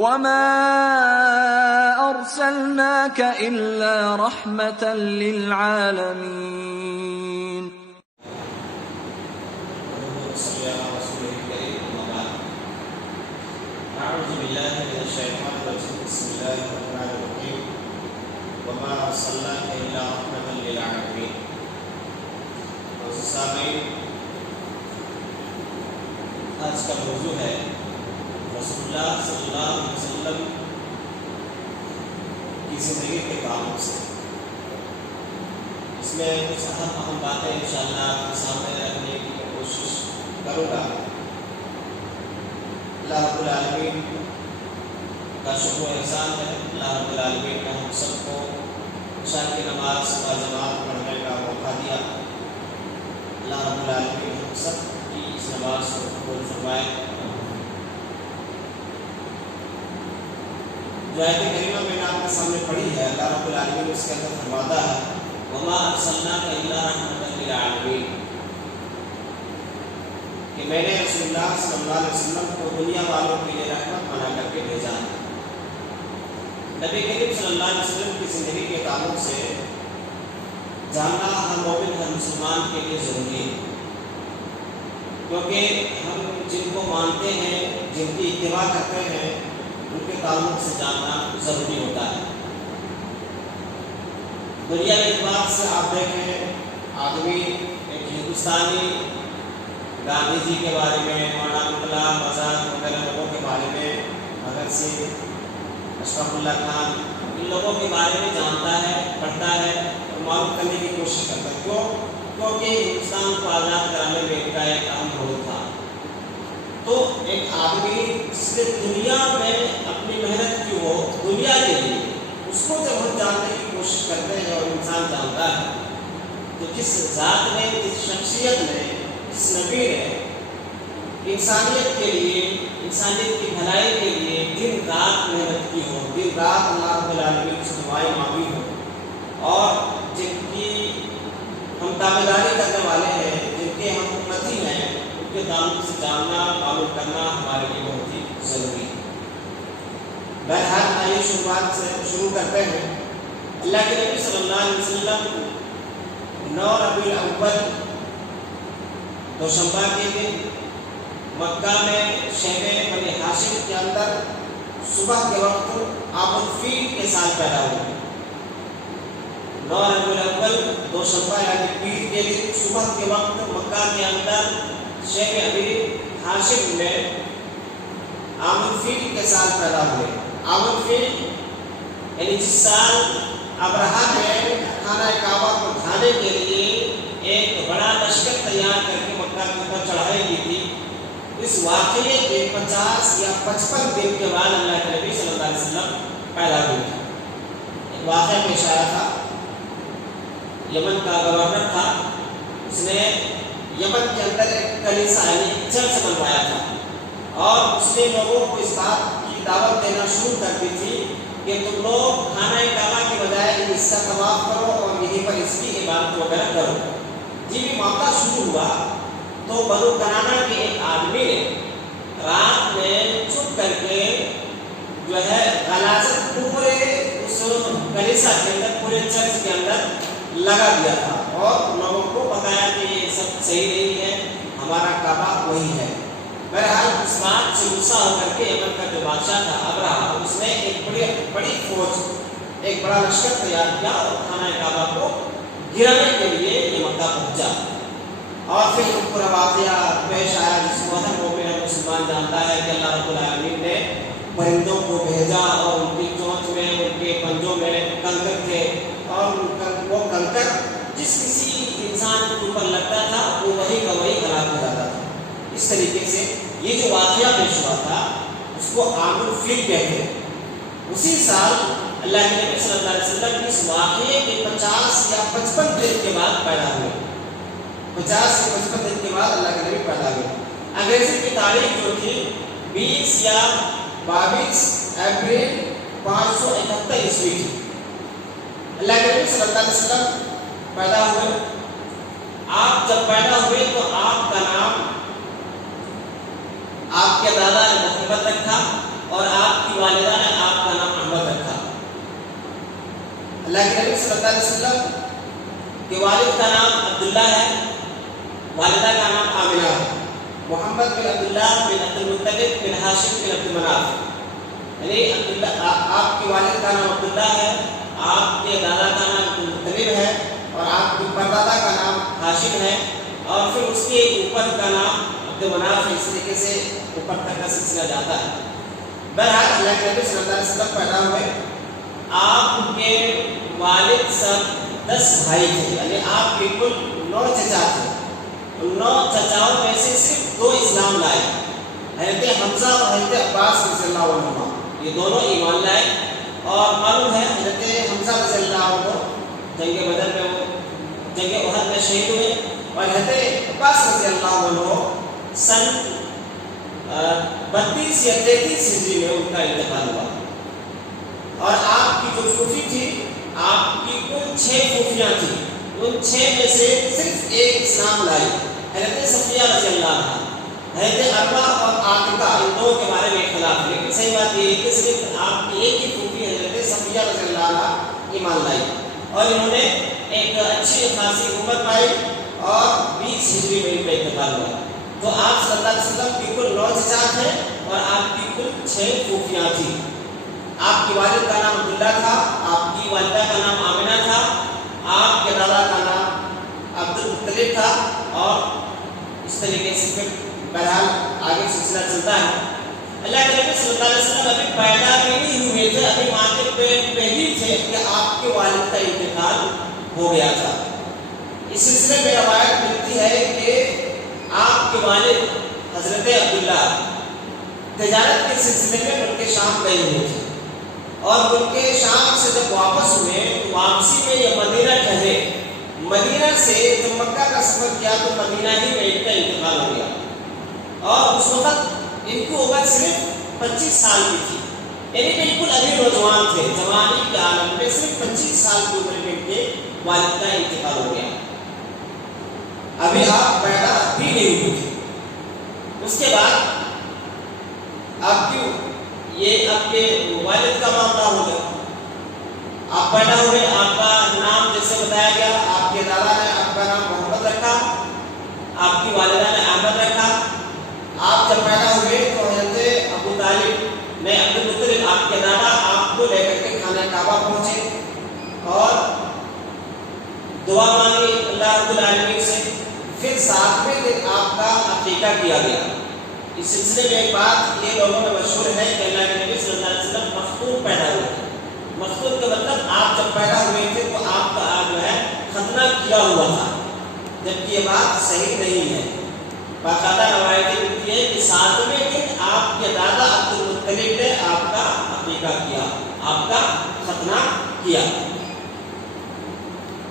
وما أرسلناك إلا رحمة للعالمين. أعوذ بالله من الشيطان الرجيم. بسم الله الرحمن الرحيم. وما أرسلناك إلا رحمة للعالمين. سامعین، آج کا موضوع ہے رسول اللہ صلی اللہ علیہ وسلم کی زندگی کے تعلق سے. اس میں کچھ اہم باتیں انشاءاللہ آپ کے سامنے رکھنے کی کوشش کروں گا. اللہ رب العالمین کا شکر و احسان ہے. اللہ رب العالمین نے ہم سب کو عشاء کی نماز باجماعت پڑھنے کا موقع دیا. اللہ رب العالمین ہم سب کی اس نماز کو قبول فرمائے. جو آیت کریمہ میں نے آپ کے سامنے پڑھی ہے، اللہ رب العالمین اس کے اندر فرماتا ہے وَمَا أَرْسَلْنَاكَ إِلَّا رَحْمَةً لِلْعَالَمِينَ، کہ میں نے رسول اللہ صلی اللہ علیہ وسلم کو دنیا والوں کے لیے رحمت بنا کر کے بھیجا ہے. نبی کریم صلی اللہ علیہ وسلم کی زندگی کے تعلق سے جاننا ہر مومن ہر مسلمان کے لیے ضروری ہے، کیونکہ ہم جن کو مانتے ہیں، جن کی اتباع کرتے ہیں، ان کے تعلق سے جاننا ضروری ہوتا ہے. دنیا کے اعتبار سے آپ دیکھیں، آدمی ایک ہندوستانی گاندھی جی کے بارے میں، مولانا کلام آزاد وغیرہ لوگوں کے بارے میں، بھگت سنگھ، اشرف اللہ خان، ان لوگوں کے بارے میں جانتا ہے، پڑھتا ہے اور معلوم کرنے کی کوشش کرتا ہے. کیونکہ ہندوستان کو آزاد کرانے میں ان کا ایک اہم رول تھا. تو ایک آدمی جس نے دنیا میں اپنی محنت کی ہو دنیا کے لیے، اس کو جب ہم جاننے کی کوشش کرتے ہیں اور انسان جانتا ہے، تو جس ذات نے، جس شخصیت نے، جس نبی نے انسانیت کے لیے، انسانیت کی بھلائی کے لیے دن رات محنت کی ہو، دن رات اللہ رب العالمین سے دعائیں مانگی ہو، اور جن کی ہم تابعداری کرنے والے ہیں، جن کے ہم امتی ہیں، ان کے تعلق سے جاننا، معلوم کرنا ہمارے لیے بہت ہی ضروری ہے. بہرحال آئیے شروعات سے شروع کرتے ہیں. اللہ کے نبی صلی اللہ علیہ وسلم 9 ربیع الاول دوشنبہ کے دن مکہ میں شہر بنی ہاشم کے اندر صبح کے وقت عام الفیل کے سال پیدا ہوئے. 9 ربیع الاول دوشنبہ یعنی پیر کے دن صبح کے وقت مکہ کے اندر شہر بنی ہاشم میں عام الفیل کے سال پیدا ہوئے. عام الفیل یعنی جس سال ابرہہ نے خانہ کعبہ کو ڈھانے کے لیے ایک بڑا لشکر تیار کر کے مکہ کے اوپر چڑھائی کی تھی. اس واقعے کے 50 یا 55 دن کے بعد اللہ کے نبی صلی اللہ علیہ وسلم پیدا ہوئے. ایک واقعہ پیش آیا تھا. یمن کا گورنر تھا، اس نے یمن کے اندر ایک کلیسا یعنی چرچ بنوایا تھا، اور اس نے لوگوں کو اس بات کی دعوت دینا شروع کر دی تھی کہ تم لوگ خانہ کعبہ کے بجائے اس کا طواف کرو اور یہیں پر اس کی عبادت وغیرہ کرو. جب یہ معاملہ شروع ہوا تو بنو کنانہ کے ایک آدمی نے رات میں چھپ کر کے جو ہے غلاظت پورے اس کلیسا کے اندر، پورے چرچ کے اندر لگا دیا تھا، اور لوگوں کو بتایا کہ یہ سب صحیح نہیں ہے، ہمارا کعبہ وہی ہے. بہرحال اس بات سے غصہ ہو کر کے یمن کا جو بادشاہ تھا ابرہہ، اس نے ایک بڑی فوج، ایک بڑا لشکر تیار کیا اور خانہ کعبہ کو گرانے کے لیے یہ مکہ پہنچا. اور پھر ایک پورا واقعہ پیش آیا جس کو ہر مومن مسلمان جانتا ہے کہ اللہ رب العالمین نے پرندوں کو بھیجا اور ان کی چونچ میں، ان کے پنجوں میں کنکر تھے، اور وہ کنکر جس کسی انسان کے اوپر لگتا تھا وہ وہی کا وہی ہلاک ہو جاتا تھا. اس طریقے سے یہ جو واقعہ پیش ہوا تھا اس کو عام الفیل کہتے ہیں. اسی سال اللہ کے نبی صلی اللہ علیہ وسلم اس واقعے کے 50 یا 55 دن کے بعد پیدا ہوئے. 50 سے 55 دن کے بعد اللہ کے نبی پیدا ہوئے. انگریزی کی تاریخ جو تھی 20 یا 22 اپریل 571 عیسوی تھی. اللہ کے نبی صلی اللہ علیہ وسلم پیدا ہوئے. آپ جب پیدا ہوئے تو آپ کا نام آپ کے دادا نے محمد رکھا، اور آپ کی والدہ نے آپ کا نام احمد رکھا۔ اللہ کے نبی صلی اللہ علیہ وسلم کے والد کا نام عبداللہ ہے، والدہ کا نام آمنہ ہے۔ محمد بن عبداللہ بن عبد المطلب بن ہاشم بن عبد مناف، یعنی آپ کے والد کا نام عبداللہ ہے، آپ کے دادا کا نام عبد المطلب ہے، اور آپ کے پردادا کا نام ہاشم ہے، اور پھر اس کے اوپر کا نام عبد مناف ہے۔ اس طریقے سے اوپر تک کا سلسلہ جاتا ہے۔ بہرحال اللہ کے نبی صلی اللہ علیہ وسلم پیدا ہوئے، آپ کے والد سب 10 بھائی تھے، یعنی آپ کے کل 9 چچا تھے۔ ان 9 چچاؤں میں سے صرف 2 اسلام لائے، حضرت حمزہ اور حضرت عباس رضی اللہ عنہما، یہ دونوں ایمان لائے۔ اور معلوم ہے حضرت حمزہ رضی اللہ عنہ جنگ بدر میں، وہ جنگ احد میں شہید ہوئے، اور حضرت عباس رضی اللہ عنہ سن 32 یا 33 ہجری میں ان کا انتقال ہوا۔ اور آپ کی جو پھوپھی تھی، آپ کی کل 6 پھوپھیاں تھیں، ان 6 میں سے صرف ایک اسلام لائی، حضرت صفیہ رضی اللہ عنہ۔ حضرت اربا اور عاتقہ ان دو کے بارے میں اختلاف ہے، لیکن صحیح بات یہ ہے کہ صرف آپ کی ایک ہی پھوپھی حضرت صفیہ رضی اللہ عنہ ایمان لائی، اور انہوں نے ایک اچھی خاصی عمر پائی، اور 20 ہجری میں ان کا انتقال ہوا۔ تو آپ صلی اللہ علیہ وسلم کی کل 9 چچا تھے، اور آپ کی کل 6 پھوپھیاں تھیں۔ آپ کے والد کا نام عبداللہ تھا، آپ کی والدہ کا نام آمنہ تھا، آپ کے دادا کا نام عبد المطلب تھا، اور اس طریقے سے پھر بہرحال آگے سلسلہ چلتا ہے۔ اللہ کے نبی صلی اللہ علیہ وسلم ابھی پیدا بھی نہیں ہوئے تھے، ابھی ماں کے پیٹ میں ہی تھے کہ آپ کے والد کا انتقال ہو گیا تھا۔ اس سلسلے میں روایت ملتی ہے کہ آپ کے والد حضرت عبداللہ تجارت کے سلسلے میں ملک شام گئے ہوئے تھے، اور ملک شام سے جب واپس ہوئے تو واپسی میں یہ مدینہ ٹھہرے۔ مدینہ سے جب مکہ کا سفر کیا تو مدینہ ہی میں ان کا انتقال ہو گیا، اور اس وقت ان کی عمر صرف 25 سال کی تھی، یعنی بالکل ابھی نوجوان تھے، جوانی کے عالم میں صرف 25 سال کی عمر میں ان کے والد کا انتقال ہو گیا، ابھی آپ پیدا بھی نہیں ہوئی تھی۔ اس کے بعد آپ کی آپ کے والد کا معاملہ ہو گیا، آپ پیدا ہوئے، آپ کا نام جیسے بتایا گیا، آپ کے دادا نے آپ کا نام محمد رکھا، آپ کی والدہ نے احمد رکھا۔ آپ جب پیدا ہوئے تو حضرت ابو طالب نے عبد المطلب، آپ کے دادا، آپ کو لے کر کے خانہ کعبہ پہنچے اور دعا مانگی اللہ رب العالمین سے۔ پھر 7ویں دن آپ کا عقیقہ کیا گیا۔ اس سلسلے میں ایک بات یہ لوگوں میں مشہور ہے کہ اللہ کے نبی صلی اللہ علیہ وسلم مختون پیدا ہوئے۔ مختون کا مطلب آپ جب پیدا ہوئے تھے تو آپ کا جو ہے ختنہ کیا ہوا تھا، جبکہ یہ بات صحیح نہیں ہے۔ باقاعدہ روایتیں ملتی ہے کہ 7ویں دن آپ کے دادا عبد المطلب نے آپ کا عقیقہ کیا، آپ کا ختنہ کیا۔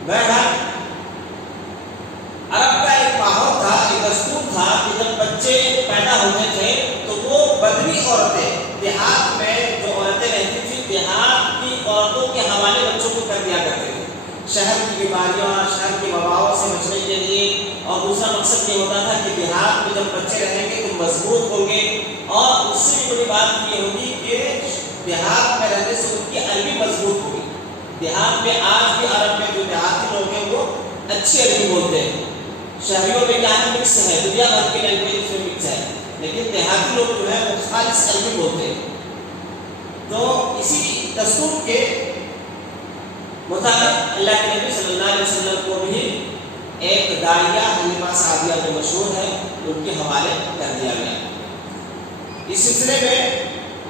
بہرحال عرب کا ایک ماحول تھا، ایک دستور تھا کہ جب بچے پیدا ہوتے تھے تو وہ بدوی عورتیں، دیہات میں جو عورتیں رہتی تھیں، دیہات کی عورتوں کے حوالے بچوں کو کر دیا کرتے تھے، شہر کی بیماریوں، شہر کی وباؤں سے بچنے کے لیے۔ اور دوسرا مقصد یہ ہوتا تھا کہ دیہات میں جب بچے رہیں گے تو مضبوط ہوں گے، اور اس سے بھی بڑی بات یہ ہوگی کہ دیہات میں رہنے سے ان کی عربی مضبوط ہوگی۔ دیہات میں آج بھی عرب میں جو دیہاتی لوگ ہیں وہ اچھی عربی بولتے ہیں، شہریوں میں کیا ہے مکس ہے، دنیا بھر کی لینگویج اس میں مکس ہے، لیکن دیہاتی لوگ جو ہے وہ خالص عربی بولتے ہیں۔ تو اسی دستور کے مطابق اللہ کے نبی صلی اللہ علیہ وسلم کو بھی ایک داعیہ حلیمہ سعدیہ جو مشہور ہے ان کے حوالے کر دیا گیا۔ اس سلسلے میں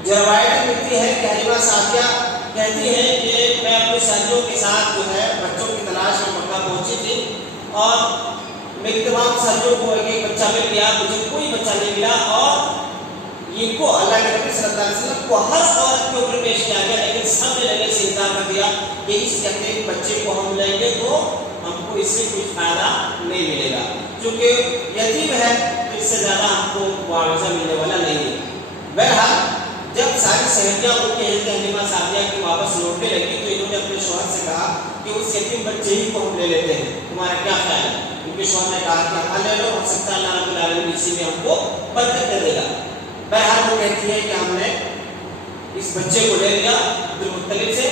جو روایت ملتی ہے کہ حلیمہ سعدیہ کہتی ہے کہ میں اپنے ساتھیوں کے ساتھ جو ہے بچوں کی تلاش میں مکہ پہنچی تھی، اور میری تمام ساتھیوں کو ایک بچہ مل گیا، مجھے کوئی بچہ نہیں ملا، اور ان کو اللہ کے نبی صلی اللہ علیہ وسلم کو ہر عورت کے اوپر پیش کیا گیا، لیکن سب نے لینے سے انکار کر دیا کہ اس یتیم بچے کو ہم لیں گے تو ہم کو اس سے کچھ فائدہ نہیں ملے گا، کیونکہ یتیم ہے تو اس سے زیادہ ہم کو معاوضہ ملنے والا نہیں ہے۔ بہرحال جب ساری سہیلیاں ان کے حضرت حلیمہ سعدیہ کی واپس لوٹنے لگی تو انہوں نے اپنے شوہر سے کہا کہ اس یتیم بچے ہی کو ہم لے لیتے ہیں، تمہارا کیا خیال ہے؟ ان کے شوہر نے کہا کہ ہاں لے لو، ہو سکتا ہے اللہ رب العالمین اسی میں ہم کو برکت دے دے گا۔ بہرحال وہ کہتی ہے کہ ہم نے اس بچے کو لے لیا عبد المطلب سے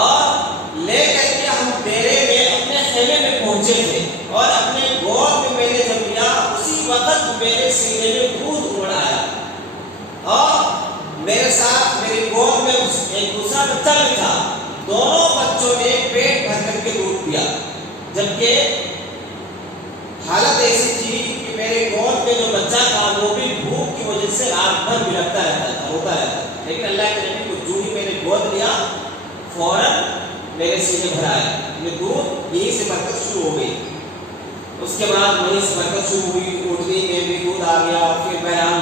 اور لے کر کے ہم ڈیرے میں اپنے خیمے میں پہنچے تھے اور اپنے گود میں میں نے جب لیا اسی وقت میرے سینے میں دودھ اڑ آیا اور میرے ساتھ میری گود میں ایک دوسرا بچہ بھی تھا. دونوں بچوں نے پیٹ بھر کر کے دودھ پیا جبکہ حالت ایسی تھی کہ میرے گود میں جو بچہ تھا وہ بھی بھوک کی وجہ سے رات بھر بلکتا رہتا تھا روتا رہتا تھا. لیکن اللہ کے نبی کو جو ہی میں نے گود لیا فوراً میرے سینے بھر آیا. یہ دودھ یہیں سے برکت شروع ہو گئی. اس کے بعد وہیں سے برکت شروع ہوئی. اٹھنی میں بھی دودھ آ گیا. پھر بہرحال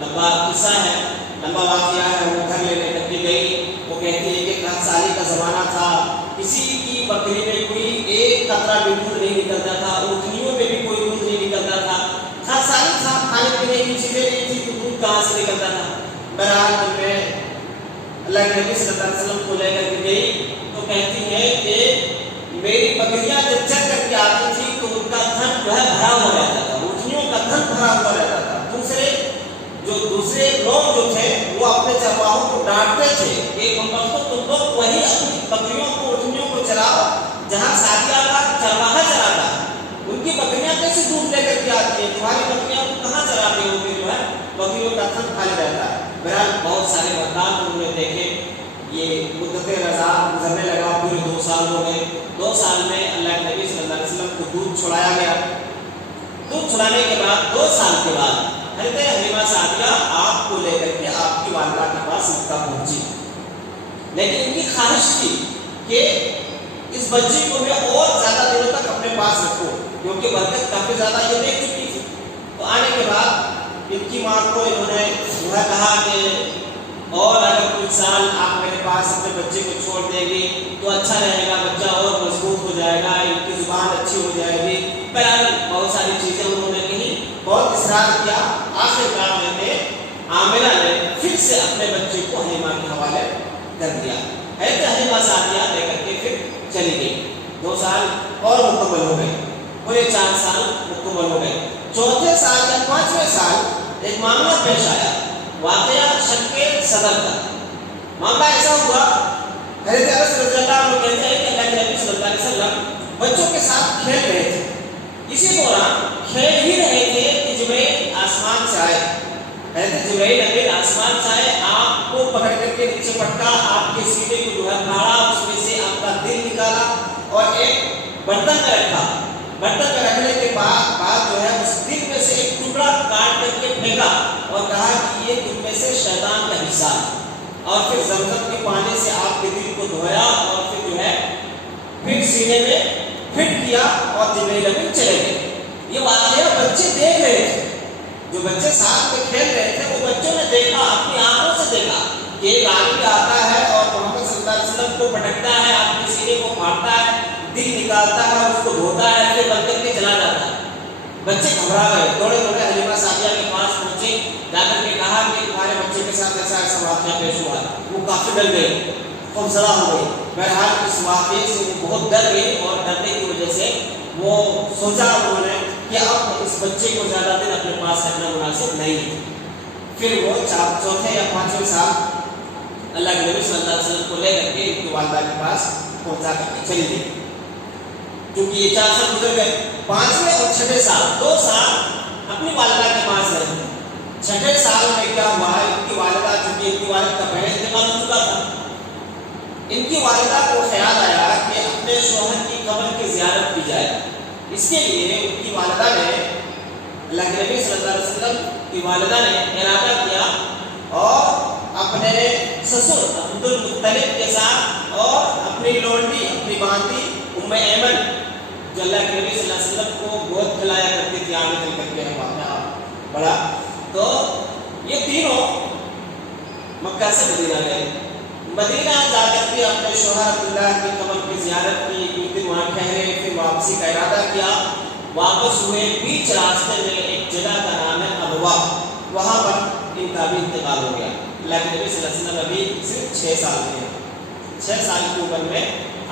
لمبا قصہ ہے, لمبا واقعہ ہے. وہ گھر لینے تک کی گئی. وہ کہتی ہے کہ 10 سال کا زمانہ تھا. کسی کی بکری میں کوئی ایک قطرہ بھی دودھ نہیں نکلتا تھا. اٹھنیوں میں بھی کوئی دودھ نہیں نکلتا تھا. 10 سال تھا, کھانے پینے کی چیزیں نہیں تھی تو دودھ کہاں سے نکلتا تھا. بہرحال میں اللہ کے نبی صلی اللہ علیہ وسلم کو لے کر کے گئی تو کہتی ہے کہ میری بکریاں جب چل کر کے آتی تھی تو ان کا تھن جو ہے بھرا ہوا رہتا تھا. اٹھنیوں کا تھن بھرا ہوا رہتا تھا. دوسرے لوگ جو تھے وہ اپنے چرواہوں کو ڈانٹتے تھے کہ تم لوگ وہی اپنی بکریوں کو اٹھنیوں کو چلاؤ جہاں ساتھیہ کا چرواہا چلاتا ہے. ان کی بکریاں کیسے دودھ لے کر کے آتی ہیں؟ تمہاری بکریاں کہاں چلاتے ہو کہ جو ہے بکریوں کا تھن خالی رہتا ہے. بہرحال بہت سارے واقعات انہوں نے دیکھے. یہ مدت رضا گزرنے لگا. پورے 2 سال ہو گئے. 2 سال میں اللہ کے نبی صلی اللہ علیہ وسلم کو دودھ چھڑایا گیا. دودھ چھڑانے کے بعد 2 سال کے بعد حضرت حلیمہ سعدیہ آپ کو لے کر کے آپ کی والدہ کے پاس مکہ پہنچی. لیکن ان کی خواہش تھی کہ اس بچی کو میں اور زیادہ دنوں تک اپنے پاس رکھوں کیونکہ برکت کافی زیادہ یہ دیکھ چکی تھی. تو آنے کے بعد ان کی ماں کو انہوں نے کہا کہ اور اگر کچھ سال آپ میرے پاس اپنے بچے کو چھوڑ دیں گی تو اچھا رہے گا. بچہ اور مضبوط ہو جائے گا, ان کی زبان اچھی ہو جائے گی. بہرحال بہت ساری چیزیں انہوں نے کہی, بہت اصرار کیا. آخرکار میں عامرہ نے پھر سے اپنے بچے کو حلیمہ کے حوالے کر دیا. حضرت حلیمہ سعدیہ لے کر کے پھر چلی گئی. 2 سال اور مکمل ہو گئے. پورے 4 سال مکمل ہو گئے. 4تھے سال یا 5ویں سال ایک معاملہ پیش آیا. واقعہ شک صدر کا معاملہ ایسا ہوا. حضرت انس رضی اللہ عنہ کہتے ہیں کہ اللہ کے نبی صلی اللہ علیہ وسلم بچوں کے ساتھ کھیل رہے تھے. اسی دوران کھیل ہی رہے تھے کہ جبرائیل آسمان سے آئے. حضرت جبرائیل امین آسمان سے آئے, آپ کو پکڑ کر کے نیچے پٹکا, آپ کے سینے کو جو ہے کاڑا, اس میں سے آپ کا دل نکالا اور ایک برتن میں رکھا. برتن میں رکھنے کے بعد جو ہے اس دل میں سے ایک ٹکڑا کاٹ کر کے پھینکا اور کہا کہ یہ تم میں سے شیطان کا حصہ ہے. اور پھر زمزم کے پانی سے آپ کے دل کو دھویا اور پھر جو ہے پھر سینے میں فٹ کیا اور جبرائیل امین چلے گئے. یہ واقعہ بچے دیکھ رہے تھے. جو بچے ساتھ میں کھیل رہے تھے وہ بچوں نے دیکھا, اپنی آنکھوں سے دیکھا کہ ایک آدمی آتا ہے اور محمد صلی اللہ علیہ وسلم کو پٹکتا ہے, آپ کے سینے کو پھاڑتا ہے, دل نکالتا ہے, اس کو دھوتا ہے, پھر بند کر کے چلا جاتا ہے. بچے گھبرا گئے, دوڑے دوڑے حلیمہ سعدیہ کے پاس پہنچے, جا کر کے کہا کہ تمہارے بچے کے ساتھ ایسا ایسا واقعہ پیش ہوا. وہ کافی ڈر گئے, خوفزدہ ہو گئی. بہرحال اس واقعے سے وہ بہت ڈر گئی اور ڈرنے کی وجہ سے وہ سوچا انہوں نے کہ اب اس بچے کو زیادہ دن اپنے پاس رکھنا مناسب نہیں ہے. پھر وہ 4 یا 5ویں سال اللہ کے نبی صلی اللہ علیہ وسلم کو لے کر کے ان کی والدہ کے پاس پہنچا کر کے چلی گئی. کیونکہ یہ 4 سال گزر گئے. 5ویں اور 6ویں سال 2 سال اپنی والدہ کے پاس رہے. 6ویں سال میں کیا ہوا, ان کی والدہ, چونکہ ان کی والد کا پہلے انتقال ہو چکا تھا, ان کی والدہ کو خیال آیا کہ اپنے شوہر کی قبر کی زیارت کی جائے. اس کے لیے ان کی والدہ نے, اللہ کے نبی صلی اللہ علیہ وسلم کی والدہ نے ارادہ کیا اور اپنے سسر عبد المطلب کے ساتھ اور اپنی لونڈی, اپنی باندی ام ایمن, جو اللہ کے نبی صلی اللہ علیہ وسلم کو گود کھلایا کرتی تھی, آگے چل کر کے واقعہ بڑا, تو یہ تینوں مکہ سے مدینہ گئے. مدینہ جا کر کے اپنے شوہر عبداللہ کی قبر کی زیارت کی, کچھ دن وہاں ٹھہرے, پھر واپسی کا ارادہ کیا. واپس ہوئے, بیچ راستے میں ایک جگہ کا نام ہے ابوا, وہاں پر ان کا بھی انتقال ہو گیا. اللہ کے نبی صلی اللہ علیہ وسلم ابھی صرف 6 سال کے ہیں. 6 سال کی عمر میں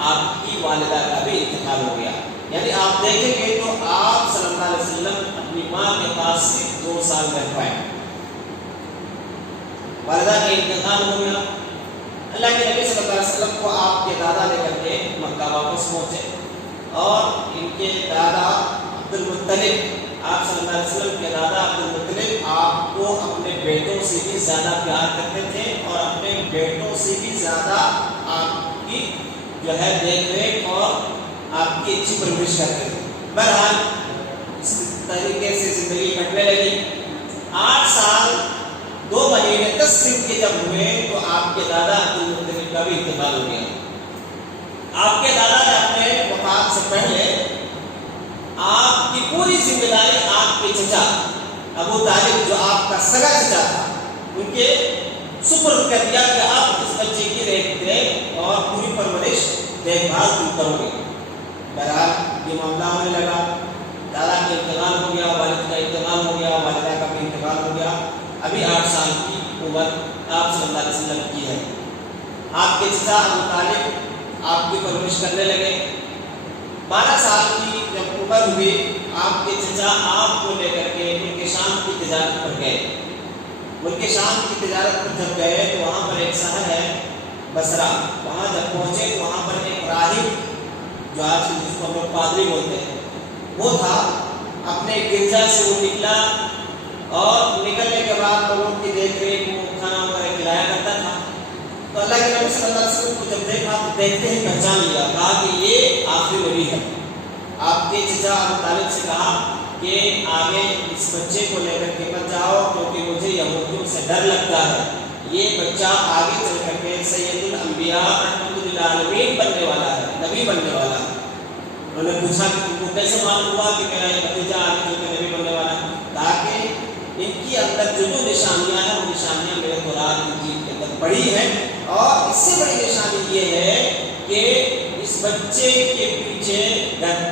آپ کی والدہ کا بھی انتقال ہو گیا. یعنی آپ دیکھیں گے تو آپ صلی اللہ علیہ وسلم اپنی ماں کے پاس صرف 2 سال رہ پائے. والدہ کا انتقال ہو گیا. اللہ کے نبی صلی اللہ علیہ وسلم کو آپ کے دادا لے کر کے مکہ واپس پہنچے اور ان کے دادا عبد المطلب، آپ صلی اللہ علیہ وسلم کے دادا عبد المطلب آپ کو اپنے بیٹوں سے بھی زیادہ پیار کرتے تھے اور اپنے بیٹوں سے بھی زیادہ آپ کی جو ہے دیکھ ریکھ اور آپ کی اچھی پرورش کرتے تھے. بہرحال اس طریقے سے زندگی کٹنے لگی. 8 سال 2 مہینے 10 دن کے جب ہوئے تو آپ کے دادا عبد المطلب کا بھی انتقال ہو گیا. آپ کے دادا نے اپنے وفات سے پہلے آپ کی پوری ذمہ داری آپ کے چچا ابو طالب جو آپ کا سگا چچا تھا ان کے سپرد کر دیا کہ آپ اس بچے کی دیکھ ریکھ اور پوری پرورش دیکھ بھال تم کرو گے. بہرحال یہ معاملہ ہونے لگا. دادا کا انتقال ہو گیا، والد کا انتقال ہو گیا، والدہ کا بھی انتقال ہو گیا. ابھی 8 سال کی عمر آپ صلی اللہ علیہ وسلم کی ہے. آپ کے چچا ابو طالب آپ کی پرورش کرنے لگے. 12 سال کی جب عمر ہوئی آپ کے چچا آپ کو لے کر کے ملک شام کی تجارت پر گئے. ملک شام کی تجارت پر جب گئے تو وہاں پر ایک شہر ہے بصرہ. وہاں جب پہنچے تو وہاں پر ایک راہب جو آج جس کو ہم لوگ پادری بولتے ہیں وہ تھا. اپنے گرجا سے وہ نکلا اور نکلنے کے بعد لوگوں کی دیکھ ریکھ کو کھانا وغیرہ کھلایا کرتا تھا. تو اللہ کے نبی صلی اللہ علیہ وسلم کو جب دیکھا تو دیکھتے ہی پہچان لیا. کہا کہ یہ آخری ولی ہے. آپ کے چچا ابو طالب سے کہا کہ آگے اس بچے کو لے کر کے مت جاؤ کیونکہ مجھے یہودیوں سے ڈر لگتا ہے. یہ بچہ آگے چل کر کے سید الانبیاء رحمۃ للعالمین بننے والا ہے، نبی بننے والا ہے. انہوں نے پوچھا کہ تم کو کیسے معلوم ہوا کہ میرا یہ بھتیجا آگے چل کے نبی بننے والا ہے؟ تاکہ ان کی اندر جو نشانیاں ہیں وہ نشانیاں میرے قرآن مجید کے اندر پڑھی ہیں. اور اس سے بڑی نشانی یہ ہے کہ اس بچے کے پیچھے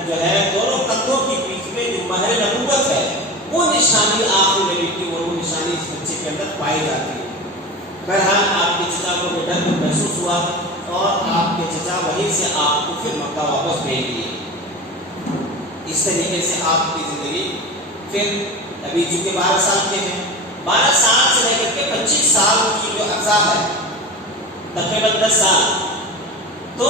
جو ہے دونوں کندھوں کے بیچ میں جو مہر نبوت ہے وہ نشانی آخری نبی کی وہ نشانی اس بچے کے اندر پائی جاتی ہے. بہرحال آپ کے چچا کو بھی ڈر محسوس ہوا اور آپ کے چچا وہیں سے آپ کو پھر مکہ واپس بھیج دیے. اس طریقے سے آپ کی زندگی پھر ابھی چونکہ 12 سال کے ہیں، 12 سال سے لے کر کے 25 سال کی جو عرصہ ہے تقریباً 10 سال، تو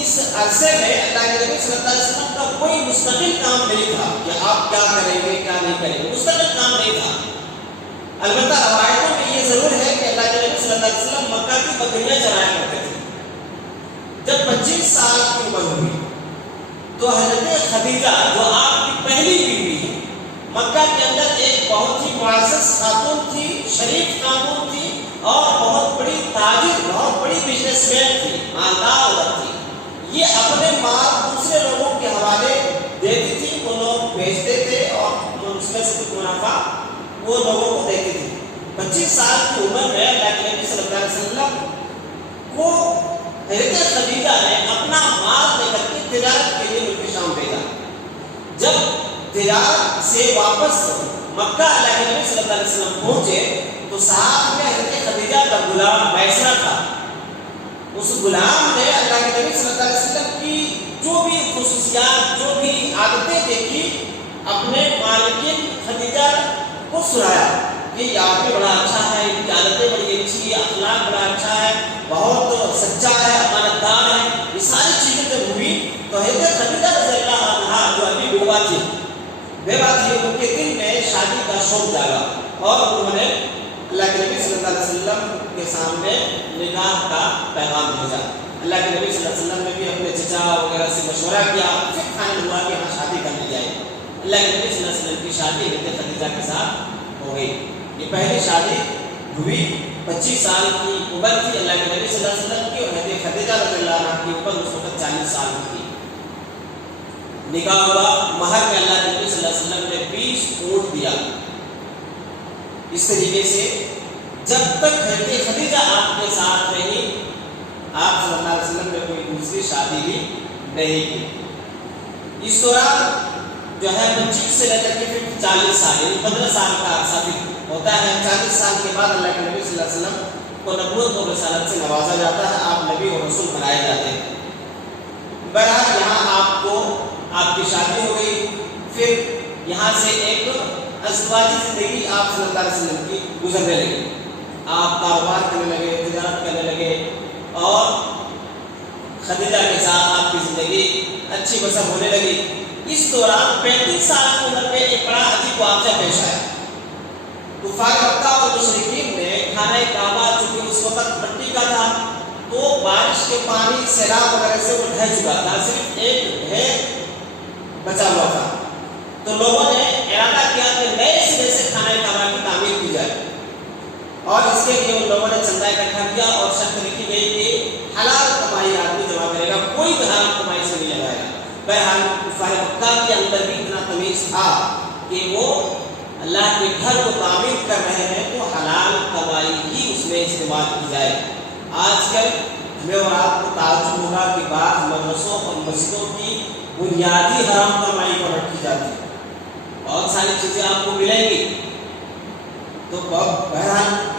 اس عرصے میں اللہ کے نبی صلی اللہ علیہ وسلم کا کوئی مستقل کام نہیں تھا کہ آپ کیا کریں گے کیا نہیں کریں گے. مستقل کام نہیں تھا. البتہ روایتوں میں یہ ضرور ہے کہ اللہ کے نبی صلی اللہ علیہ وسلم مکہ کی بکریاں چرایا کرتے تھے. جب 25 سال کی عمر ہوئی تو حضرت خدیجہ جو آپ کی پہلی بیوی ہے، مکہ کے اندر ایک بہت ہی معزز خاتون تھی، شریف خاتون تھی اور بہت بڑی تاجر، بہت بڑی بزنس مین تھی، مالدار عورت تھی. یہ اپنے مال دوسرے لوگوں کے حوالے دیتی تھی. وہ لوگ بیچتے تھے اور اس میں سے کچھ منافع وہ لوگوں کو دیتے تھے. 25 سال کی عمر میں اللہ کے نبی صلی اللہ علیہ وسلم کو حضرت خدیجہ نے اپنا مال لے کر کے تجارت کے لیے ملک شام بھیجا. جب تجارت سے واپس مکہ اللہ کے نبی صلی اللہ علیہ وسلم پہنچے تو ساتھ میں حضرت خدیجہ کا غلام میسرہ تھا. اس غلام نے اللہ کے نبی صلی اللہ علیہ وسلم کی جو بھی خصوصیات، جو بھی عادتیں دیکھی اپنے مالکین خدیجہ کو سنایا کہ یہ آدمی بڑا اچھا ہے، ان کی عادتیں بڑی اچھی ہے، اخلاق بڑا اچھا ہے، بہت سچا ہے، امانت دار ہے. یہ ساری چیزیں جب ہوئی تو حضرت خدیجہ رضی اللہ عنہا جو ابھی بیوہ تھی ان کے دل میں شادی کا شوق جاگا اور انہوں نے اللہ کے نبی صلی اللہ علیہ وسلم کے سامنے نکاح کا پیغام بھیجا. اللہ کے نبی صلی اللہ علیہ وسلم نے بھی اپنے چچا وغیرہ سے مشورہ کیا، پھر فائنل ہوا کہ ہاں شادی کرنی جائے. اللہ کے نبی صلی اللہ علیہ وسلم کی شادی حضرت خدیجہ کے ساتھ ہو گئی. یہ پہلی شادی ہوئی. 25 سال کی عمر تھی اللہ کے نبی صلی اللہ علیہ وسلم کی اور حضرت خدیجہ رضی اللہ عنہا کی عمر اس وقت 40 سال کی تھی. نکاح ہوا. مہر میں اللہ کے نبی صلی اللہ علیہ وسلم نے 20 اونٹ دیا. اس طریقے سے جب تک حضرت خدیجہ آپ کے ساتھ رہی آپ صلی اللہ علیہ وسلم نے کوئی دوسری شادی بھی نہیں کی. اس دوران جو ہے 25 سے لے کر کے پھر 40 سال یعنی 15 سال کا عرصہ بھی ہوتا ہے. 40 سال کے بعد اللہ کے نبی صلی اللہ علیہ وسلم کو نبوت اور رسالت سے نوازا جاتا ہے. آپ نبی اور رسول بنائے جاتے ہیں. بہرحال یہاں آپ کو آپ کی شادی ہو گئی. پھر یہاں سے ایک ازدواجی زندگی آپ صلی اللہ علیہ وسلم کی گزرنے لگی. آپ کاروبار کرنے لگے، تجارت کرنے لگے، اور خدیجہ کے ساتھ آپ کی زندگی اچھی بسر ہونے لگی۔ اس دوران 35 سال کی عمر میں ایک بڑا عجیب واقعہ پیش آیا۔ کفار مکہ اور مشرکین نے خانہ کعبہ، چونکہ اس وقت مٹی کا تھا تو بارش کے پانی، سیلاب وغیرہ سے وہ ڈھہ چکا تھا، صرف ایک ڈھیر بچا ہوا تھا۔ تو لوگوں نے ارادہ کیا کہ نئے سرے سے خانہ کعبہ کی تعمیر کی جائے، اور اس کے لیے ان لوگوں نے چندہ اکٹھا کیا اور شرط لکھی گئی کہ حلال کمائی آدمی جمع کرے گا، کوئی بھی حرام کمائی سے نہیں لگائے گا۔ بہرحال کفار مکہ کے اندر بھی اتنا تمیز تھا کہ وہ اللہ کے گھر کو تعمیر کر رہے ہیں تو حلال کمائی ہی اس میں استعمال کی جائے۔ آج کل ہمیں اور آپ کو تعجب ہوگا کہ بعض مدرسوں اور مسجدوں کی بنیادی حرام کمائی پر رکھی جاتی ہے، بہت ساری چیزیں آپ کو ملیں گی۔ تو بہرحال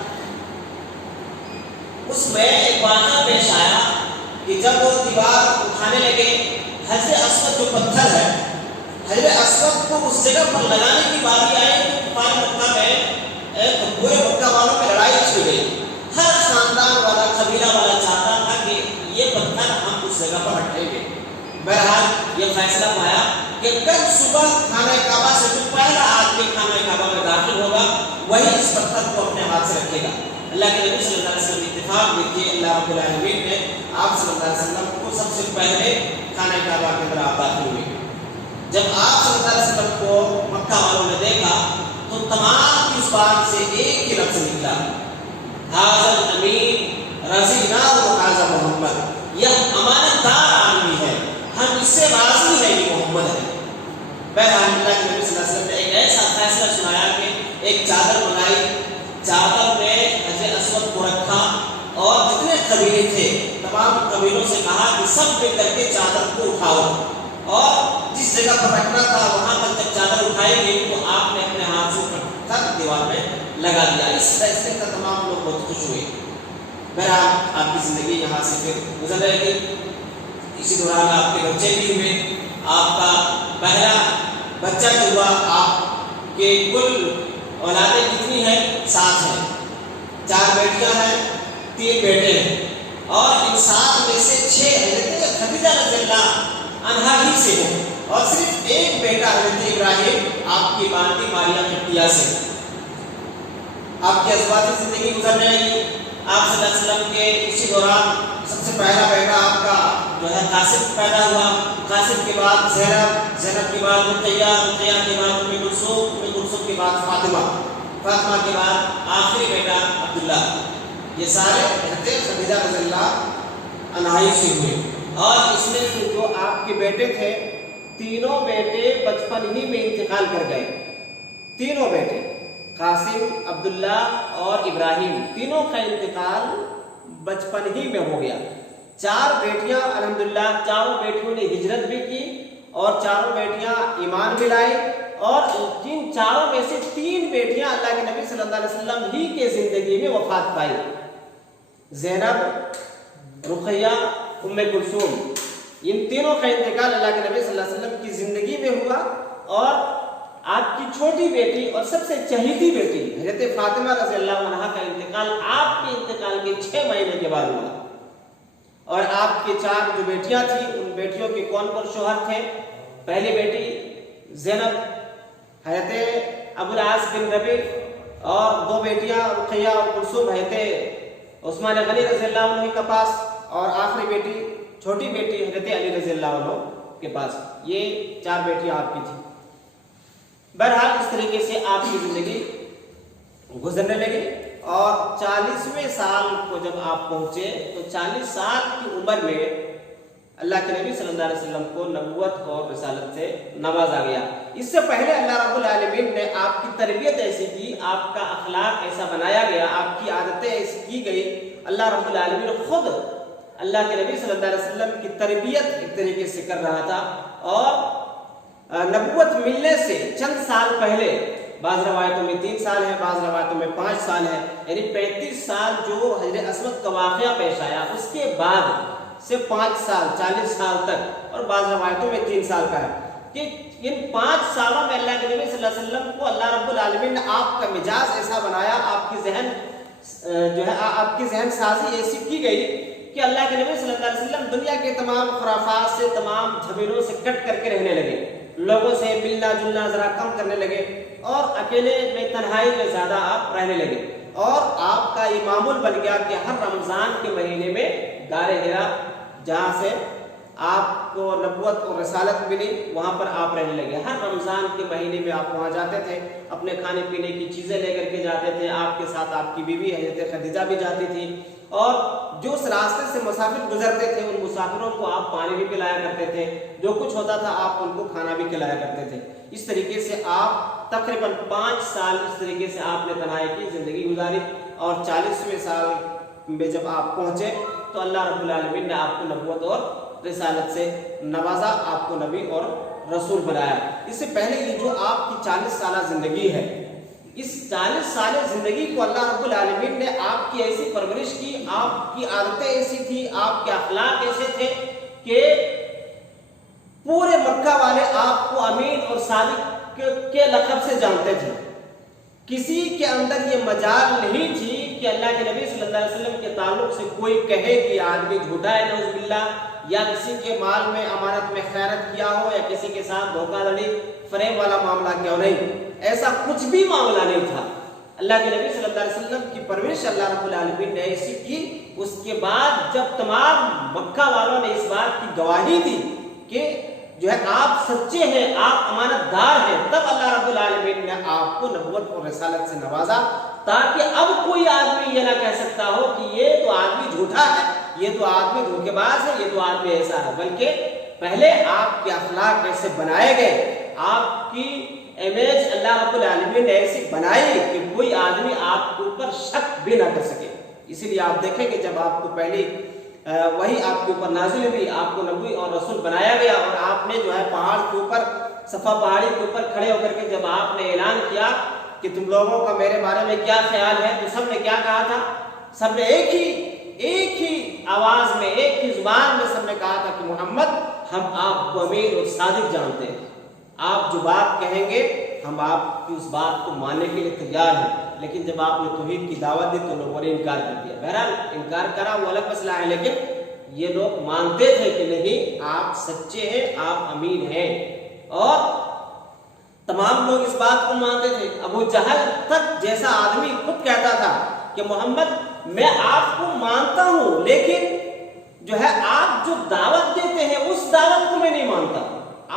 اس میں ایک واقعہ پیش آیا کہ جب وہ دیوار اٹھانے لگے، حجر اسود جو پتھر ہے، حجر اسود کو اس جگہ پر لگانے کی باری آئی تو کفار مکہ میں پورے مکہ والوں میں لڑائی چھڑ گئی۔ ہر خاندان والا، قبیلہ والا چاہتا تھا کہ یہ پتھر ہم اس جگہ پر ہٹیں گے۔ بہرحال یہ فیصلہ پایا کہ کل صبح خانہ کعبہ سے جو پہلا آدمی خانہ کعبہ میں داخل ہوگا وہی اس پتھر کو اپنے ہاتھ سے رکھے گا۔ اللہ کے نبی صلی اللہ علیہ وسلم اتفاق دیکھیے، اللہ رب العالمین نے آپ صلی اللہ علیہ وسلم کو سب سے پہلے خانہ کعبہ کے اندر آپ داخل ہوئے۔ جب آپ صلی اللہ علیہ وسلم کو مکہ والوں نے دیکھا تو تمام کی زبان سے ایک ہی لفظ نکلا، ھذا الامین رضیناہ ھذا محمد، یہ امانت دار آدمی ہے، ہم اس سے راضی ہیں، یہ محمد ہے۔ بہرحال اللہ کے نبی صلی اللہ علیہ وسلم نے ایک ایسا فیصلہ سنایا کہ ایک چادر بنائی، چادر میں حجر اسود کو رکھا اور جتنے قبیلے تھے تمام قبیلوں سے کہا کہ سب مل کر کے چادر کو اٹھاؤ، اور جس جگہ پر رکھنا تھا وہاں تک جب چادر اٹھائی گئی تو آپ نے اپنے ہاتھ سے پتھر دیوار میں لگا دیا۔ اس فیصلے کا تمام لوگ بہت خوش ہوئے۔ بہرحال آپ کی زندگی یہاں سے پھر گزر رہے گی، اسی دوران آپ کے بچے بھی ہوئے۔ آپ کا پہلا بچہ جو ہوا، آپ کے کل اولادیں کتنی ہیں؟ 7 ہیں، 4 بیٹیاں ہیں، 3 بیٹے ہیں، اور ان 7 میں سے 6 حضرت خدیجہ رضی اللہ عنہا ہی سے ہیں، اور صرف ایک بیٹا حضرت ابراہیم آپ کی والدہ ماریہ قبطیہ سے۔ آپ کی ازواجی زندگی گزرنے لگی۔ آپ صلی اللہ علیہ وسلم کے اسی دوران سب سے پہلا بیٹا آپ کا جو ہے قاسم پیدا ہوا، قاسم کے بعد زینب، زینب کے بعد رقیہ، رقیہ کے بعد ام کلثوم، ام کلثوم کے بعد فاطمہ، فاطمہ کے بعد آخری بیٹا عبداللہ۔ یہ سارے حضرت خدیجہ رضی اللہ عنہا سے ہوئے، اور اس میں سے جو آپ کے بیٹے تھے تینوں بیٹے بچپن ہی میں انتقال کر گئے۔ تینوں بیٹے قاسم، عبداللہ اور ابراہیم، تینوں کا انتقال بچپن ہی میں ہو گیا۔ 4 بیٹیاں الحمدللہ، چاروں بیٹیوں نے ہجرت بھی کی اور چاروں بیٹیاں ایمان بھی لائی، اور جن چاروں میں سے 3 بیٹیاں اللہ کے نبی صلی اللہ علیہ وسلم ہی کے زندگی میں وفات پائی، زینب، رقیہ، ام کلثوم۔ ان تینوں کا انتقال اللہ کے نبی صلی اللہ علیہ وسلم کی زندگی میں ہوا، اور آپ کی چھوٹی بیٹی اور سب سے چہیتی بیٹی حضرت فاطمہ رضی اللہ عنہا کا انتقال آپ کے انتقال کے 6 مہینے کے بعد ہوا۔ اور آپ کے 4 جو بیٹیاں تھیں، ان بیٹیوں کے کون کون شوہر تھے؟ پہلی بیٹی زینب حضرت ابو العاص بن ربیع، اور 2 بیٹیاں رقیہ اور کلثوم حضرت عثمان غنی رضی اللہ عنہ کے پاس، اور آخری بیٹی چھوٹی بیٹی حضرت علی رضی اللہ عنہ کے پاس۔ یہ 4 بیٹیاں آپ کی تھیں۔ بہرحال اس طریقے سے آپ کی زندگی گزرنے لگی، اور 40ویں سال کو جب آپ پہنچے تو 40 سال کی عمر میں اللہ کے نبی صلی اللہ علیہ وسلم کو نبوت اور رسالت سے نوازا گیا۔ اس سے پہلے اللہ رب العالمین نے آپ کی تربیت ایسی کی، آپ کا اخلاق ایسا بنایا گیا، آپ کی عادتیں ایسی کی گئی، اللہ رب العالمین خود اللہ کے نبی صلی اللہ علیہ وسلم کی تربیت ایک طریقے سے کر رہا تھا۔ اور نبوت ملنے سے چند سال پہلے، بعض روایتوں میں 3 سال ہے، بعض روایتوں میں 5 سال ہے، یعنی 35 سال جو حجر اسود کا واقعہ پیش آیا اس کے بعد سے 5 سال 40 سال تک، اور بعض روایتوں میں 3 سال کا ہے، کہ ان 5 سالوں میں اللہ کے نبی صلی اللہ علیہ وسلم کو اللہ رب العالمین نے آپ کا مزاج ایسا بنایا، آپ کی ذہن جو ہے آپ کی ذہن سازی ایسی کی گئی کہ اللہ کے نبی صلی اللہ علیہ وسلم دنیا کے تمام خرافات سے، تمام جھمیلوں سے کٹ کر کے رہنے لگے، لوگوں سے ملنا جلنا ذرا کم کرنے لگے اور اکیلے میں تنہائی میں زیادہ آپ رہنے لگے، اور آپ کا یہ معمول بن گیا کہ ہر رمضان کے مہینے میں غار حرا جہاں سے آپ کو نبوت اور رسالت ملی وہاں پر آپ رہنے لگے۔ ہر رمضان کے مہینے میں آپ وہاں جاتے تھے، اپنے کھانے پینے کی چیزیں لے کر کے جاتے تھے، آپ کے ساتھ آپ کی بیوی حضرت خدیجہ بھی جاتی تھی، اور جو اس راستے سے مسافر گزرتے تھے ان مسافروں کو آپ پانی بھی پلایا کرتے تھے، جو کچھ ہوتا تھا آپ ان کو کھانا بھی کھلایا کرتے تھے۔ اس طریقے سے آپ تقریباً 5 سال اس طریقے سے آپ نے تنہائی کی زندگی گزاری، اور 40ویں سال میں جب آپ پہنچے تو اللہ رب العالمین نے آپ کو نبوت اور رسالت سے نوازا، آپ کو نبی اور رسول بنایا۔ اس سے پہلے یہ جو آپ کی 40 سالہ زندگی ہے، اس 40 سالہ زندگی کو اللہ رب العالمین نے آپ کی ایسی پرورش کی، آپ کی عادتیں ایسی تھی، آپ کے اخلاق ایسے تھے کہ پورے مکہ والے آپ کو امین اور صادق کے لقب سے جانتے تھے۔ کسی کے اندر یہ مجال نہیں تھی کہ اللہ کے نبی صلی اللہ علیہ وسلم کے تعلق سے کوئی کہے کہ آدمی جھوٹا ہے نعوذ باللہ، یا کسی کے مال میں امانت میں خیانت کیا ہو، یا کسی کے ساتھ دھوکہ دھڑی فریب والا معاملہ کیوں نہیں، ایسا کچھ بھی معاملہ نہیں تھا۔ اللہ کے نبی صلی اللہ علیہ وسلم کی پرورش اللہ رب العالمین نے ایسی کی، اس کے بعد جب تمام مکہ والوں نے اس بات کی گواہی دی کہ جو ہے آپ سچے ہیں، آپ امانت دار ہیں، تب اللہ رب العالمین نے آپ کو نبوت اور رسالت سے نوازا، تاکہ اب کوئی آدمی یہ نہ کہہ سکتا ہو کہ یہ تو آدمی جھوٹا ہے، یہ تو آدمی دھوکے باز ہے، یہ تو آدمی ایسا ہے، بلکہ پہلے آپ کے اخلاق ایسے بنائے گئے، آپ کی امیج اللہ رب العالمین نے ایسی بنائی کہ کوئی آدمی آپ کے اوپر شک بھی نہ کر سکے۔ اسی لیے آپ دیکھیں کہ جب آپ کو پہلی وہی آپ کے اوپر نازل ہوئی، آپ کو نبی اور رسول بنایا گیا، اور آپ نے جو ہے پہاڑ کے اوپر، صفا پہاڑی کے اوپر کھڑے ہو کر کے جب آپ نے اعلان کیا کہ تم لوگوں کا میرے بارے میں کیا خیال ہے، تو سب نے کیا کہا تھا؟ سب نے ایک ہی آواز میں، ایک ہی زبان میں سب نے کہا تھا کہ محمد، ہم آپ کو امین اور صادق جانتے ہیں، آپ جو بات کہیں گے ہم آپ کی اس بات کو ماننے کے لیے تیار ہیں۔ لیکن جب آپ نے توحید کی دعوت دی تو لوگوں نے انکار کر دیا۔ بہرحال انکار کرا وہ الگ مسئلہ ہے، لیکن یہ لوگ مانتے تھے کہ نہیں، آپ سچے ہیں، آپ امین ہیں، اور تمام لوگ اس بات کو مانتے تھے۔ ابو جہل تک جیسا آدمی خود کہتا تھا کہ محمد میں آپ کو مانتا ہوں، لیکن جو ہے آپ جو دعوت دیتے ہیں اس دعوت کو میں نہیں مانتا،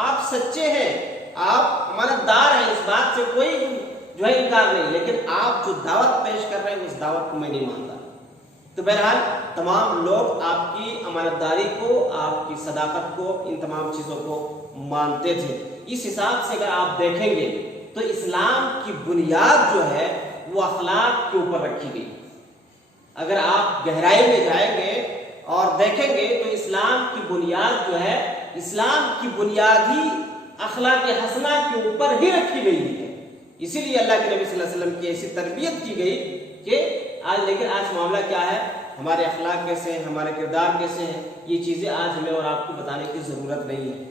آپ سچے ہیں، آپ امانت دار ہیں، اس بات سے کوئی جو ہے انکار نہیں، لیکن آپ جو دعوت پیش کر رہے ہیں اس دعوت کو میں نہیں مانتا۔ تو بہرحال تمام لوگ آپ کی امانت داری کو، آپ کی صداقت کو، ان تمام چیزوں کو مانتے تھے۔ اس حساب سے اگر آپ دیکھیں گے تو اسلام کی بنیاد جو ہے وہ اخلاق کے اوپر رکھی گئی۔ اگر آپ گہرائی میں جائیں گے اور دیکھیں گے تو اسلام کی بنیاد جو ہے، اسلام کی بنیاد ہی اخلاق حسنہ کے اوپر ہی رکھی گئی ہے۔ اسی لیے اللہ کے نبی صلی اللہ علیہ وسلم کی ایسی تربیت کی گئی کہ آج معاملہ کیا ہے، ہمارے اخلاق کیسے ہیں، ہمارے کردار کیسے ہیں، یہ چیزیں آج ہمیں اور آپ کو بتانے کی ضرورت نہیں ہے۔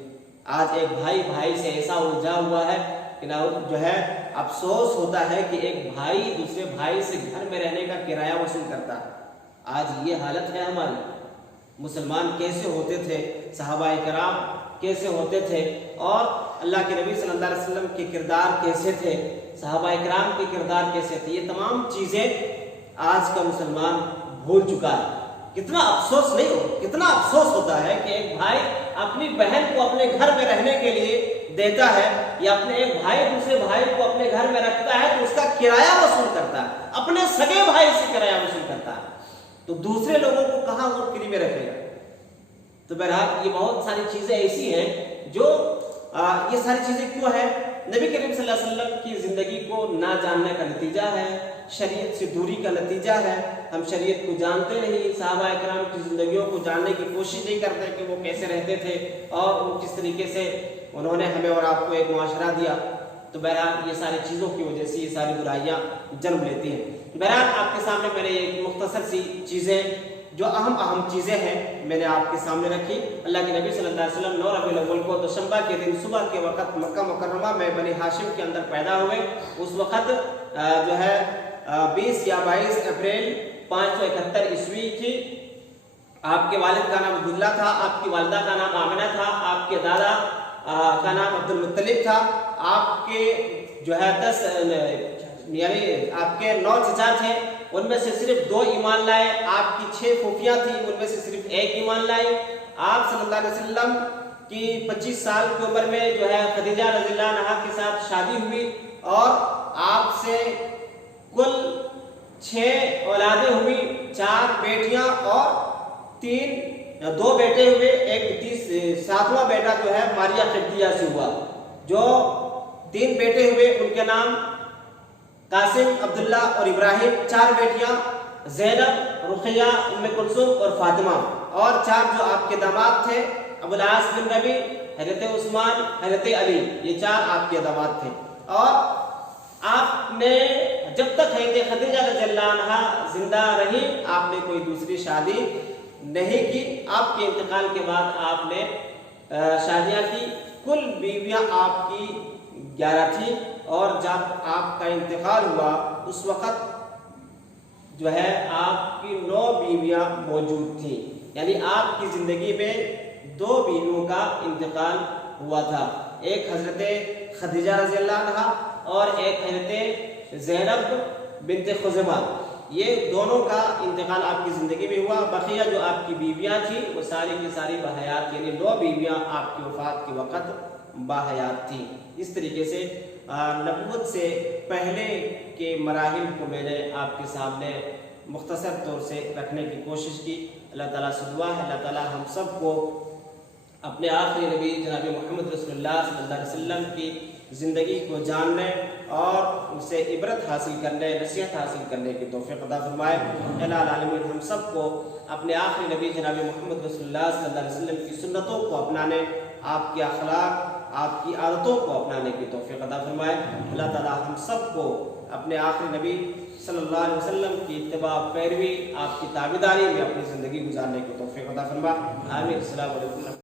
آج ایک بھائی سے ایسا الجھا ہوا ہے کہ جو ہے افسوس ہوتا ہے کہ ایک بھائی دوسرے بھائی سے گھر میں رہنے کا کرایہ وصول کرتا ہے۔ آج یہ حالت ہے ہماری۔ مسلمان کیسے ہوتے تھے، صحابہ کرام کیسے ہوتے تھے، اور اللہ کے نبی صلی اللہ علیہ وسلم کے کردار کیسے تھے، صحابہ کرام کے کردار کیسے تھے، یہ تمام چیزیں آج کا مسلمان بھول چکا ہے۔ کتنا افسوس نہیں ہو، کتنا افسوس ہوتا ہے کہ ایک بھائی اپنی بہن کو اپنے گھر میں رہنے کے لیے دیتا ہے، یا اپنے ایک بھائی دوسرے بھائی کو اپنے گھر میں رکھتا ہے تو اس کا کرایہ وصول کرتا ہے، اپنے سگے بھائی سے کرایہ وصول کرتا ہے، تو دوسرے لوگوں کو کہاں وہ فری میں رکھے گا؟ تو بہرحال یہ بہت ساری چیزیں ایسی ہیں جو یہ ساری چیزیں کیوں ہیں؟ نبی کریم صلی اللہ علیہ وسلم کی زندگی کو نہ جاننے کا نتیجہ ہے، شریعت سے دوری کا نتیجہ ہے۔ ہم شریعت کو جانتے نہیں، صحابہ کرام کی زندگیوں کو جاننے کی کوشش نہیں کرتے کہ وہ کیسے رہتے تھے اور وہ کس طریقے سے انہوں نے ہمیں اور آپ کو ایک معاشرہ دیا۔ تو بہرحال یہ ساری چیزوں کی وجہ سے یہ ساری برائیاں جنم لیتی ہیں۔ بہرحال آپ کے سامنے میں نے ایک مختصر سی چیزیں جو اہم چیزیں ہیں میں نے آپ کے سامنے رکھی۔ اللہ کے نبی صلی اللہ علیہ وسلم 9 ربیع الاول کو دوشنبہ کے دن صبح کے وقت مکہ مکرمہ میں بنی ہاشم کے اندر پیدا ہوئے۔ اس وقت جو ہے 20 یا 22 اپریل 571 عیسوی تھی۔ آپ کے والد کا نام عبداللہ تھا، آپ کی والدہ کا نام آمنہ تھا، آپ کے دادا کا نام عبد المطلب تھا۔ آپ کے جو ہے 10 یعنی آپ کے 9 چچا تھے، ان میں سے صرف 2 ایمان لائے۔ آپ کی 6 پھوپھیاں تھیں، ان میں سے صرف 1 ایمان لائی۔ آپ صلی اللہ علیہ وسلم کی 25 سال کی عمر میں جو ہے خدیجہ رضی اللہ عنہا کے ساتھ شادی ہوئی اور آپ سے کل 6 اولادیں ہوئی، 4 بیٹیاں اور 2 بیٹے ہوئے۔ ایک 7واں بیٹا جو ہے ماریہ قبطیہ سے ہوا۔ جو 3 بیٹے ہوئے ان کے نام قاسم، عبداللہ اور ابراہیم۔ 4 بیٹیاں زینب، رقیہ، ام کلثوم اور فاطمہ، اور 4 جو آپ کے داماد تھے ابو العاص بن ربیع، حضرت عثمان، حضرت علی، یہ 4 آپ کے داماد تھے۔ اور آپ نے جب تک حضرت خدیجہ رضی اللہ عنہا زندہ رہی آپ نے کوئی دوسری شادی نہیں کی۔ آپ کے انتقال کے بعد آپ نے شادیاں کی۔ کل بیویاں آپ کی 11 تھیں، اور جب آپ کا انتقال ہوا اس وقت جو ہے آپ کی 9 بیویاں موجود تھیں، یعنی آپ کی زندگی میں 2 بیویوں کا انتقال ہوا تھا، ایک حضرت خدیجہ رضی اللہ عنہا اور ایک حضرت زینب بنت خزیمہ۔ یہ دونوں کا انتقال آپ کی زندگی میں ہوا۔ بقیہ جو آپ کی بیویاں تھیں وہ ساری کی ساری باحیات، یعنی 9 بیویاں آپ کی وفات کے وقت باحیات تھیں۔ اس طریقے سے نبوت سے پہلے کے مراحل کو میں نے آپ کے سامنے مختصر طور سے رکھنے کی کوشش کی۔ اللہ تعالیٰ سے دعا ہے اللہ تعالیٰ ہم سب کو اپنے آخری نبی جناب محمد رسول اللہ صلی اللہ علیہ وسلم کی زندگی کو جاننے اور ان سے عبرت حاصل کرنے، نصیحت حاصل کرنے کی توفیق عطا فرمائے۔ الہ العالمین ہم سب کو اپنے آخری نبی جناب محمد رسول اللہ صلی اللہ علیہ وسلم کی سنتوں کو اپنانے، آپ کے اخلاق، آپ کی عادتوں کو اپنانے کی توفیق عطا فرمائے۔ اللہ تعالیٰ ہم سب کو اپنے آخری نبی صلی اللہ علیہ وسلم کی اتباع، پیروی، آپ کی تابعداری میں اپنی زندگی گزارنے کی توفیق عطا فرمائے۔ آمین۔ السلام علیکم۔